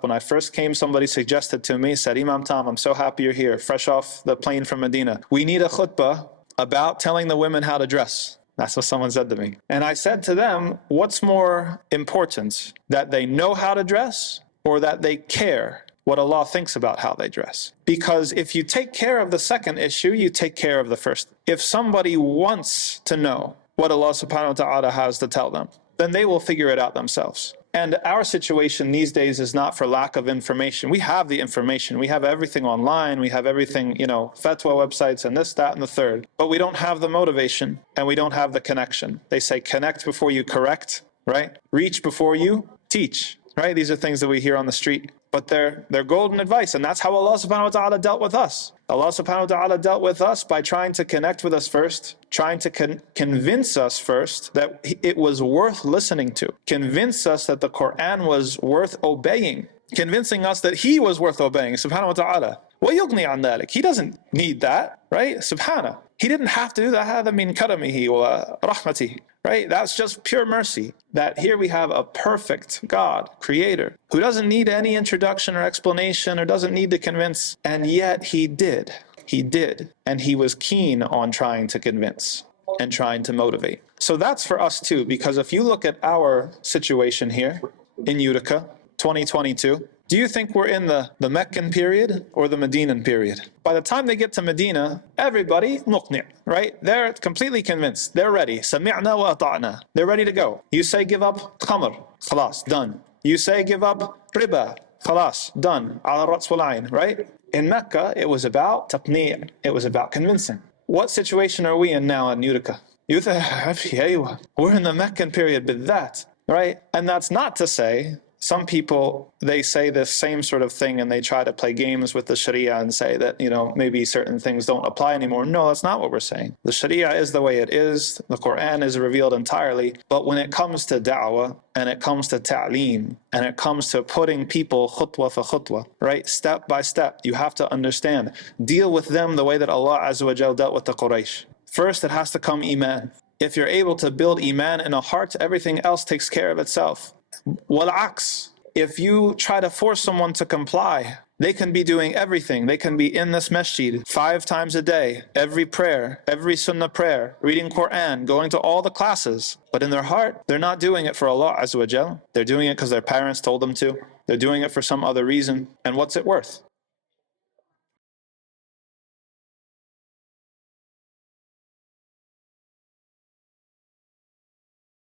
When I first came, somebody suggested to me, said, Imam Tom, I'm so happy you're here, fresh off the plane from Medina. We need a khutbah about telling the women how to dress. That's what someone said to me. And I said to them, what's more important, that they know how to dress or that they care what Allah thinks about how they dress? Because if you take care of the second issue, you take care of the first. If somebody wants to know what Allah subhanahu wa ta'ala has to tell them, then they will figure it out themselves. And our situation these days is not for lack of information. We have the information. We have everything online. We have everything, fatwa websites and this, that, and the third. But we don't have the motivation and we don't have the connection. They say connect before you correct, right? Reach before you teach, right? These are things that we hear on the street. But they're golden advice, and that's how Allah subhanahu wa ta'ala dealt with us. Allah subhanahu wa ta'ala dealt with us by trying to connect with us first, trying to convince us first that it was worth listening to, convince us that the Quran was worth obeying, convincing us that He was worth obeying, subhanahu wa ta'ala. وَيُغْنِي عَنْ ذَلِكَ. He doesn't need that, right? Subhanah. He didn't have to do that. هَذَا مِنْ كَرَمِهِ وَرَحْمَتِهِ. Right? That's just pure mercy. That here we have a perfect God, creator, who doesn't need any introduction or explanation or doesn't need to convince. And yet He did. He did. And He was keen on trying to convince and trying to motivate. So that's for us too, because if you look at our situation here in Utica, 2022, do you think we're in the Meccan period or the Medinan period? By the time they get to Medina, everybody muqni', right? They're completely convinced. They're ready. Sami'na wa ata'na. They're ready to go. You say give up khamr, khalas, done. You say give up riba, khalas, done. Ala ra's wal ayn, right? In Mecca, it was about taqni'. It was about convincing. What situation are we in now in Utica? We're in the Meccan period, بالذات, right? And that's not to say, some people, they say this same sort of thing and they try to play games with the Sharia and say that, maybe certain things don't apply anymore. No, that's not what we're saying. The Sharia is the way it is. The Quran is revealed entirely. But when it comes to da'wah and it comes to ta'aleem and it comes to putting people khutwa for khutwa, right? Step by step, you have to understand. Deal with them the way that Allah Azza wa Jal dealt with the Quraysh. First, it has to come iman. If you're able to build iman in a heart, everything else takes care of itself. Wal-aks, if you try to force someone to comply, they can be doing everything. They can be in this masjid 5 times a day, every prayer, every sunnah prayer, reading Quran, going to all the classes. But in their heart, they're not doing it for Allah Azza wa Jal. They're doing it because their parents told them to. They're doing it for some other reason. And what's it worth?